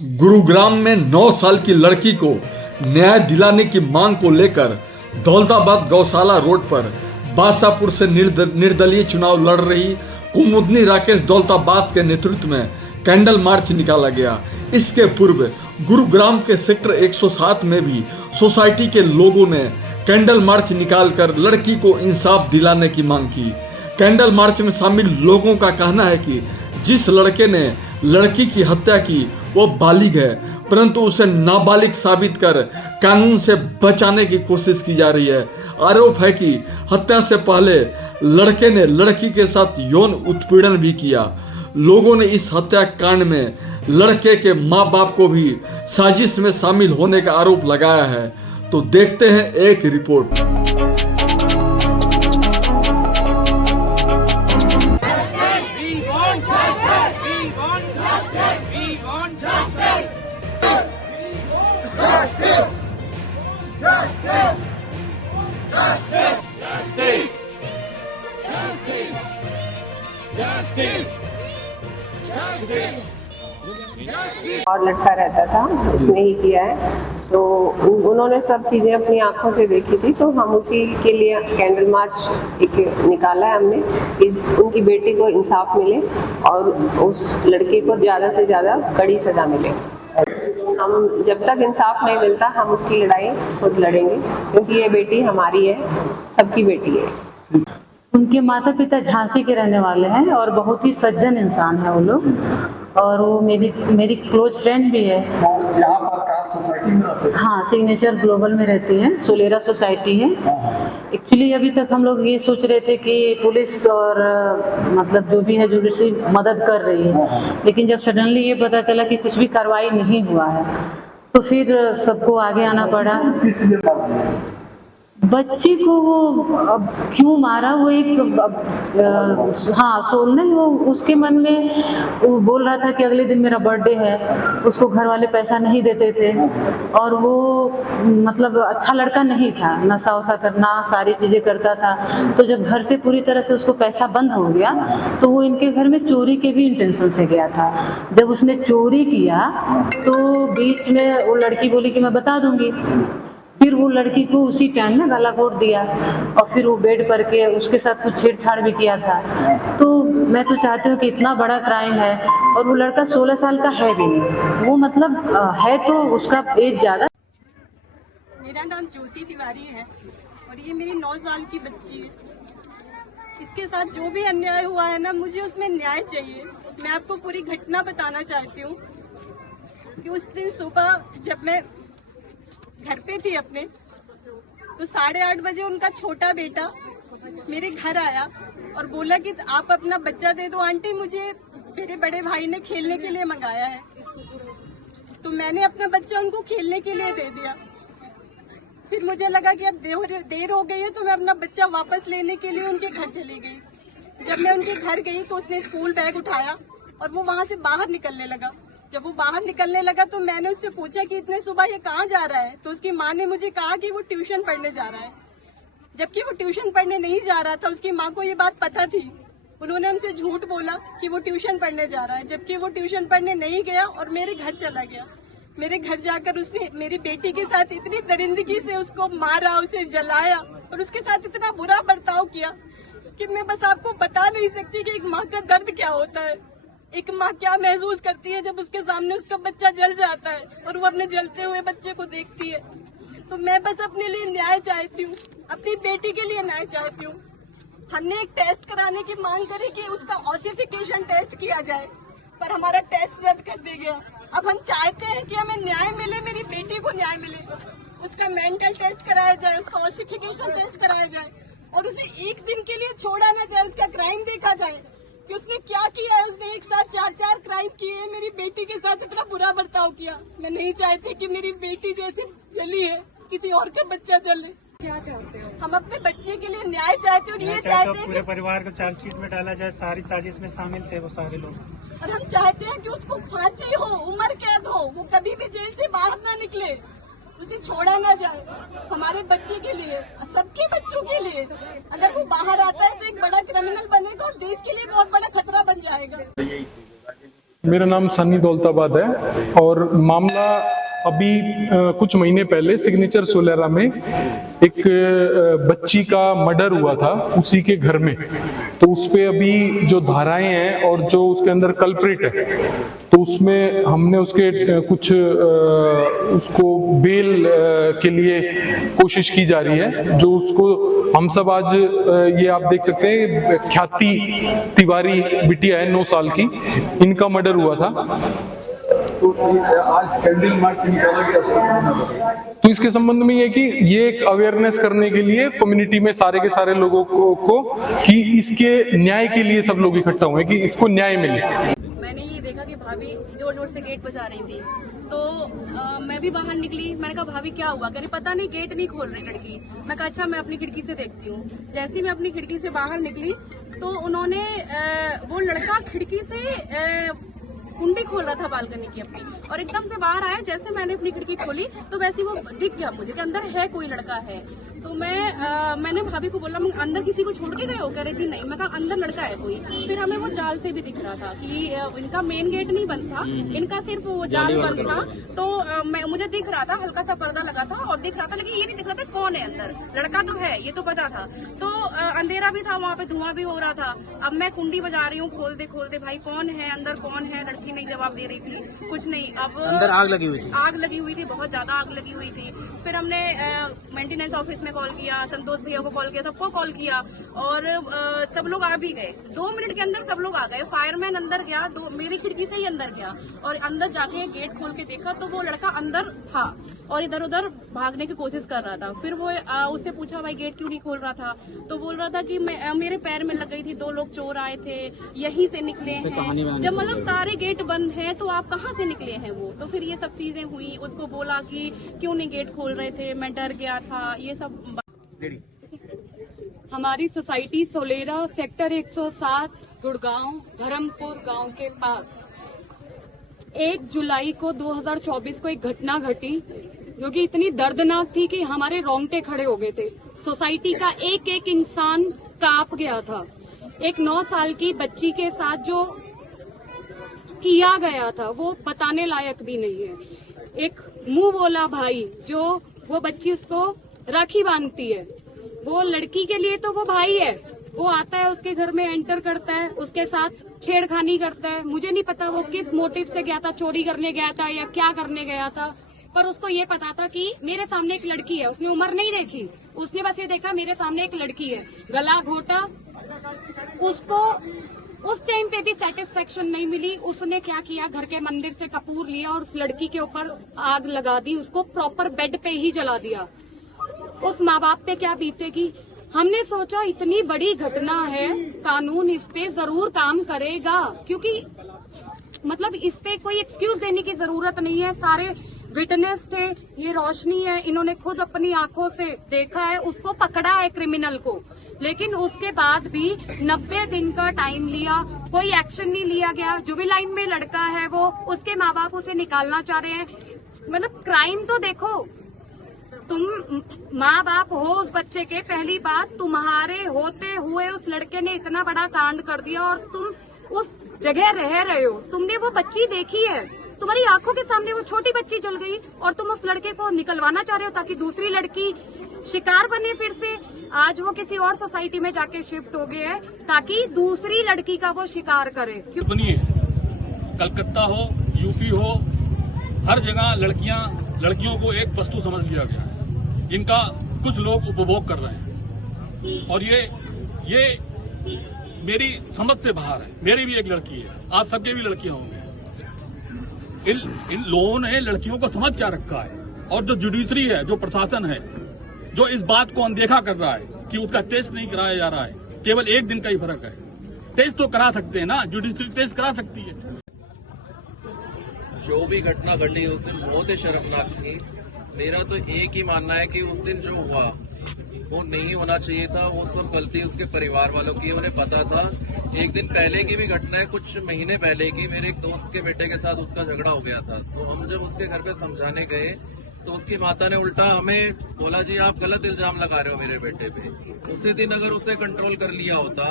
गुरुग्राम में 9 साल की लड़की को न्याय दिलाने की मांग को लेकर दौलताबाद गौशाला रोड पर बादशाहपुर से निर्दलीय चुनाव लड़ रही कुमुदनी राकेश दौलताबाद के नेतृत्व में कैंडल मार्च निकाला गया। इसके पूर्व गुरुग्राम के सेक्टर 107 में भी सोसाइटी के लोगों ने कैंडल मार्च निकालकर लड़की को इंसाफ दिलाने की मांग की। कैंडल मार्च में शामिल लोगों का कहना है कि जिस लड़के ने लड़की की हत्या की वो बालिग है, परंतु उसे नाबालिग साबित कर कानून से बचाने की कोशिश की जा रही है। आरोप है कि हत्या से पहले लड़के ने लड़की के साथ यौन उत्पीड़न भी किया। लोगों ने इस हत्याकांड में लड़के के माँ बाप को भी साजिश में शामिल होने का आरोप लगाया है। तो देखते हैं एक रिपोर्ट। और लड़का रहता था, उसने ही किया है। तो उन्होंने सब चीज़ें अपनी आंखों से देखी थी, तो हम उसी के लिए कैंडल मार्च एक निकाला है हमने कि उनकी बेटी को इंसाफ मिले और उस लड़के को ज़्यादा से ज़्यादा कड़ी सज़ा मिले। हम जब तक इंसाफ नहीं मिलता हम उसकी लड़ाई खुद लड़ेंगे, क्योंकि ये बेटी हमारी है, सबकी बेटी है। उनके माता पिता झांसी के रहने वाले हैं और बहुत ही सज्जन इंसान है वो लोग, और वो मेरी क्लोज फ्रेंड भी है। यहाँ पर सोसाइटी में रहते हैं? हाँ, सिग्नेचर ग्लोबल में रहती है, सोलेरा सोसाइटी है। एक्चुअली अभी तक हम लोग ये सोच रहे थे कि पुलिस और मतलब जो भी है जुडिशरी मदद कर रही है, लेकिन जब सडनली ये पता चला कि कुछ भी कार्रवाई नहीं हुआ है तो फिर सबको आगे आना पड़ा। बच्ची को वो अब क्यों मारा, वो एक हाँ सोलने वो उसके मन में वो बोल रहा था कि अगले दिन मेरा बर्थडे है, उसको घर वाले पैसा नहीं देते थे और वो मतलब अच्छा लड़का नहीं था, नशा वशा करना सारी चीज़ें करता था। तो जब घर से पूरी तरह से उसको पैसा बंद हो गया तो वो इनके घर में चोरी के भी इंटेंशन से गया था। जब उसने चोरी किया तो बीच में वो लड़की बोली कि मैं बता दूंगी, फिर वो लड़की को उसी टाइम में गला घोट दिया और फिर वो बेड पर के उसके साथ कुछ छेड़छाड़ भी किया था। तो मैं तो चाहती हूँ कि इतना बड़ा क्राइम है और वो लड़का 16 साल का है भी नहीं, वो मतलब है तो उसका एज ज़्यादा। मेरा नाम ज्योति तिवारी है और ये मेरी 9 साल की बच्ची है। इसके साथ जो भी अन्याय हुआ है ना, मुझे उसमें न्याय चाहिए। मैं आपको पूरी घटना बताना चाहती हूँ कि उस दिन सुबह जब मैं घर पे थी अपने, तो 8:30 बजे उनका छोटा बेटा मेरे घर आया और बोला कि आप अपना बच्चा दे दो आंटी, मुझे मेरे बड़े भाई ने खेलने के लिए मंगाया है। तो मैंने अपना बच्चा उनको खेलने के लिए दे दिया। फिर मुझे लगा कि अब देर हो गई है, तो मैं अपना बच्चा वापस लेने के लिए उनके घर चली गई। जब मैं उनके घर गई तो उसने स्कूल बैग उठाया और वो वहाँ से बाहर निकलने लगा। जब वो बाहर निकलने लगा तो मैंने उससे पूछा कि इतने सुबह ये कहाँ जा रहा है, तो उसकी माँ ने मुझे कहा कि वो ट्यूशन पढ़ने जा रहा है, जबकि वो ट्यूशन पढ़ने नहीं जा रहा था। उसकी माँ को ये बात पता थी। उन्होंने हमसे झूठ बोला कि वो ट्यूशन पढ़ने जा रहा है, जबकि वो ट्यूशन पढ़ने नहीं गया और मेरे घर चला गया। मेरे घर जाकर उसने मेरी बेटी के साथ इतनी दरिंदगी से उसको मारा, उसे जलाया और उसके साथ इतना बुरा बर्ताव किया कि मैं बस आपको बता नहीं सकती कि एक माँ का दर्द क्या होता है। एक माँ क्या महसूस करती है जब उसके सामने उसका बच्चा जल जाता है और वो अपने जलते हुए बच्चे को देखती है। तो मैं बस अपने लिए न्याय चाहती हूँ, अपनी बेटी के लिए न्याय चाहती हूँ। हमने एक टेस्ट कराने की मांग करी कि उसका ऑसिफिकेशन टेस्ट किया जाए, पर हमारा टेस्ट रद्द कर दिया गया। अब हम चाहते हैं कि हमें न्याय मिले, मेरी बेटी को न्याय मिले, उसका मेंटल टेस्ट कराया जाए, उसका ऑसिफिकेशन टेस्ट कराया जाए और उसे एक दिन के लिए छोड़ा ना जाए, उसका क्राइम देखा जाए कि उसने क्या किया है। उसने एक साथ 4 क्राइम किए हैं, मेरी बेटी के साथ इतना बुरा बर्ताव किया। मैं नहीं चाहती कि मेरी बेटी जैसी जली है किसी और का बच्चा जले। क्या चाहते हो? हम अपने बच्चे के लिए न्याय चाहते हैं और ये चाहते हैं पूरे परिवार को चार्जशीट में डाला जाए, सारी साजिश में शामिल थे वो सारे लोग। और हम चाहते हैं कि उसको फांसी हो, उम्र कैद हो, वो कभी भी जेल से बाहर ना निकले, उसे छोड़ा ना जाए। हमारे बच्चे के लिए, सबके बच्चों के लिए। अगर वो बाहर आता है तो एक बड़ा क्रिमिनल बनेगा और देश के लिए बहुत बड़ा खतरा बन जाएगा। मेरा नाम सन्नी दौलताबाद है और मामला अभी कुछ महीने पहले सिग्नेचर सोलेरा में एक बच्ची का मर्डर हुआ था उसी के घर में। तो उस पे अभी जो धाराएं हैं और जो उसके अंदर कल्प्रिट है, तो उसमें हमने उसके कुछ उसको बेल के लिए कोशिश की जा रही है। जो उसको हम सब आज ये आप देख सकते हैं, ख्याति तिवारी बिटिया है 9 साल की, इनका मर्डर हुआ था। तो आज कैंडल मार्च निकाला गया। तो इसके संबंध में ये कि ये एक अवेयरनेस करने के लिए कम्युनिटी में सारे के सारे लोगों को कि इसके न्याय के लिए सब लोग इकट्ठा हुए कि इसको न्याय मिले। मैंने ये देखा कि भाभी जोर जोर से गेट बजा रही थी, तो मैं भी बाहर निकली। मैंने कहा भाभी क्या हुआ? कह रही पता नहीं, गेट नहीं खोल रही लड़की। मैं कहा अच्छा मैं अपनी खिड़की से देखती हूँ। जैसे ही मैं अपनी खिड़की से बाहर निकली तो उन्होंने वो लड़का खिड़की से कुंडी खोल रहा था बालकनी की अपनी, और एकदम से बाहर आया। जैसे मैंने अपनी खिड़की खोली तो वैसे वो दिख गया मुझे कि अंदर है, कोई लड़का है। तो मैंने भाभी को बोला अंदर किसी को छोड़ के गए हो? कह रही थी नहीं। मैं कहा अंदर लड़का है कोई। फिर हमें वो जाल से भी दिख रहा था कि इनका मेन गेट नहीं बंद था, इनका सिर्फ वो जाल बंद था। तो मुझे दिख रहा था, हल्का सा पर्दा लगा था और दिख रहा था, लेकिन ये नहीं दिख रहा था कौन है अंदर। लड़का तो है ये तो पता था। तो अंधेरा भी था, वहाँ पे धुआं भी हो रहा था। अब मैं कुंडी बजा रही हूँ, खोल दे भाई कौन है अंदर, कौन है? लड़की नहीं जवाब दे रही थी, कुछ नहीं। अब अंदर आग लगी हुई थी। आग लगी हुई थी, बहुत ज्यादा आग लगी हुई थी। फिर हमने मेंटेनेंस ऑफिस में कॉल किया, संतोष भैया को कॉल किया, सबको कॉल किया और सब लोग आ भी गए। 2 मिनट के अंदर सब लोग आ गए। फायरमैन अंदर गया, मेरी खिड़की से ही अंदर गया और अंदर जाके गेट खोल के देखा तो वो लड़का अंदर था और इधर उधर भागने की कोशिश कर रहा था। फिर वो उससे पूछा भाई गेट क्यों नहीं खोल रहा था? तो बोल रहा था कि मेरे पैर में लग गई थी, 2 लोग चोर आए थे, यहीं से निकले हैं। जब मतलब सारे गेट बंद हैं तो आप कहाँ से निकले हैं वो? तो फिर ये सब चीजें हुई। उसको बोला कि क्यों नहीं गेट खोल रहे थे, मैं डर गया था, ये सब। हमारी सोसाइटी सोलेरा सेक्टर 107 गुड़गांव धर्मपुर गांव के पास 1 जुलाई को 2024 को एक घटना घटी जो कि इतनी दर्दनाक थी कि हमारे रोंगटे खड़े हो गए थे। सोसाइटी का एक एक इंसान कांप गया था। एक 9 साल की बच्ची के साथ जो किया गया था वो बताने लायक भी नहीं है। एक मुंह बोला भाई, जो वो बच्ची उसको राखी बांधती है, वो लड़की के लिए तो वो भाई है। वो आता है, उसके घर में एंटर करता है, उसके साथ छेड़खानी करता है। मुझे नहीं पता वो किस मोटिव से गया था, चोरी करने गया था या क्या करने गया था, पर उसको ये पता था कि मेरे सामने एक लड़की है। उसने उम्र नहीं देखी, उसने बस ये देखा मेरे सामने एक लड़की है, गला घोटा। उसको उस टाइम पे भी सेटिस्फेक्शन नहीं मिली। उसने क्या किया, घर के मंदिर से कपूर लिया और उस लड़की के ऊपर आग लगा दी, उसको प्रॉपर बेड पे ही जला दिया। उस माँ बाप पे क्या बीतेगी? हमने सोचा इतनी बड़ी घटना है, कानून इस पे जरूर काम करेगा, क्योंकि मतलब इस पे कोई एक्सक्यूज देने की जरूरत नहीं है। सारे विटनेस थे, ये रोशनी है, इन्होंने खुद अपनी आंखों से देखा है, उसको पकड़ा है क्रिमिनल को। लेकिन उसके बाद भी 90 दिन का टाइम लिया, कोई एक्शन नहीं लिया गया। जुवेनाइल में लड़का है वो, उसके माँ बाप उसे निकालना चाह रहे हैं। मतलब क्राइम तो देखो, तुम माँ बाप हो उस बच्चे के, पहली बात तुम्हारे होते हुए उस लड़के ने इतना बड़ा कांड कर दिया और तुम उस जगह रह रहे हो। तुमने वो बच्ची देखी है, तुम्हारी आंखों के सामने वो छोटी बच्ची जल गई और तुम उस लड़के को निकलवाना चाह रहे हो ताकि दूसरी लड़की शिकार बने फिर से। आज वो किसी और सोसाइटी में जाके शिफ्ट हो गए हैं ताकि दूसरी लड़की का वो शिकार करे। कलकत्ता हो, यूपी हो, हर जगह लड़कियों को एक वस्तु समझ लिया गया है जिनका कुछ लोग उपभोग कर रहे हैं। और ये मेरी समझ से बाहर है। मेरी भी एक लड़की है, आप सबके भी लड़कियां होंगी। इन लोगों ने लड़कियों को समझ क्या रखा है, और जो जुडिशरी है, जो प्रशासन है, जो इस बात को अनदेखा कर रहा है कि उसका टेस्ट नहीं कराया जा रहा है। केवल 1 दिन का ही फर्क है। टेस्ट तो करा सकते हैं ना, जुडिशरी टेस्ट करा सकती है। जो भी घटना घटी उस दिन बहुत ही शर्मनाक थी। मेरा तो एक ही मानना है कि उस दिन जो हुआ वो नहीं होना चाहिए था। वो सब गलती उसके परिवार वालों की, उन्हें पता था। 1 दिन पहले की भी घटना है, कुछ महीने पहले की, मेरे एक दोस्त के बेटे के साथ उसका झगड़ा हो गया था। तो हम जब उसके घर पे समझाने गए तो उसकी माता ने उल्टा हमें बोला, जी आप गलत इल्जाम लगा रहे हो मेरे बेटे पे। उसी दिन अगर उसे कंट्रोल कर लिया होता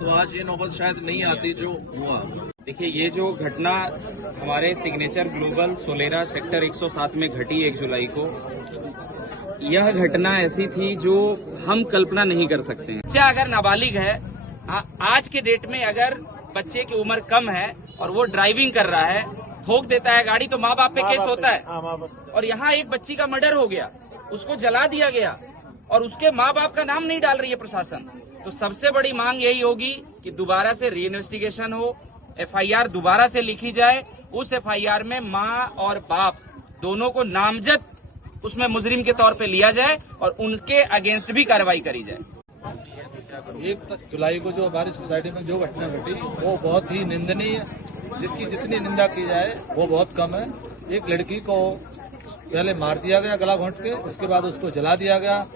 तो आज ये नौबत शायद नहीं आती जो हुआ। देखिए, ये जो घटना हमारे सिग्नेचर ग्लोबल सोलेरा सेक्टर 107 में घटी 1 जुलाई को, यह घटना ऐसी थी जो हम कल्पना नहीं कर सकते हैं। बच्चा अगर नाबालिग है, आज के डेट में अगर बच्चे की उम्र कम है और वो ड्राइविंग कर रहा है, ठोक देता है गाड़ी, तो माँ बाप पे केस होता है। और यहाँ एक बच्ची का मर्डर हो गया, उसको जला दिया गया और उसके माँ बाप का नाम नहीं डाल रही है प्रशासन। तो सबसे बड़ी मांग यही होगी कि दोबारा से री इन्वेस्टिगेशन हो, FIR दोबारा से लिखी जाए, उस FIR में माँ और बाप दोनों को नामजद उसमें मुजरिम के तौर पे लिया जाए और उनके अगेंस्ट भी कार्रवाई करी जाए। 1 जुलाई को जो हमारी सोसाइटी में जो घटना घटी वो बहुत ही निंदनीय है, जिसकी जितनी निंदा की जाए वो बहुत कम है। एक लड़की को पहले मार दिया गया गला घोंट के, उसके बाद उसको जला दिया गया।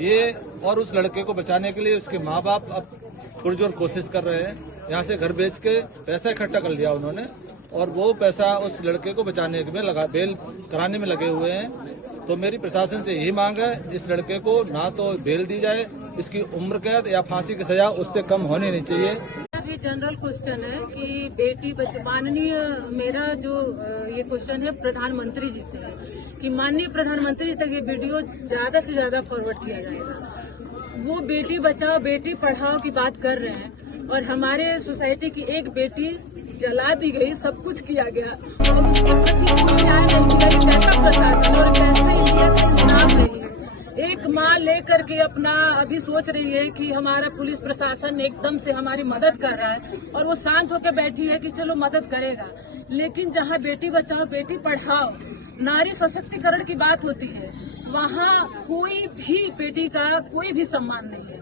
ये और उस लड़के को बचाने के लिए उसके माँ बाप अब पुरजोर कोशिश कर रहे हैं। यहाँ से घर बेच के पैसा इकट्ठा कर लिया उन्होंने और वो पैसा उस लड़के को बचाने में लगा, बेल कराने में लगे हुए हैं। तो मेरी प्रशासन से यही मांग है, इस लड़के को ना तो बेल दी जाए, इसकी उम्र कैद या फांसी की सजा उससे कम होनी नहीं चाहिए। अभी जनरल क्वेश्चन है कि बेटी बचाओ, माननीय मेरा जो ये क्वेश्चन है प्रधानमंत्री जी से है कि माननीय प्रधानमंत्री जी तक ये वीडियो ज्यादा से ज्यादा फॉरवर्ड किया जाएगा। वो बेटी बचाओ बेटी पढ़ाओ की बात कर रहे हैं और हमारे सोसाइटी की एक बेटी जला दी गई, सब कुछ किया गया और उसके प्रति न्याय नहीं मिला। कैसा प्रशासन और कैसा इंडिया का इंसाफ नहीं है। एक माँ लेकर के अपना अभी सोच रही है कि हमारा पुलिस प्रशासन एकदम से हमारी मदद कर रहा है और वो शांत होकर बैठी है कि चलो मदद करेगा, लेकिन जहाँ बेटी बचाओ बेटी पढ़ाओ नारी सशक्तिकरण की बात होती है, वहाँ कोई भी बेटी का कोई भी सम्मान नहीं है।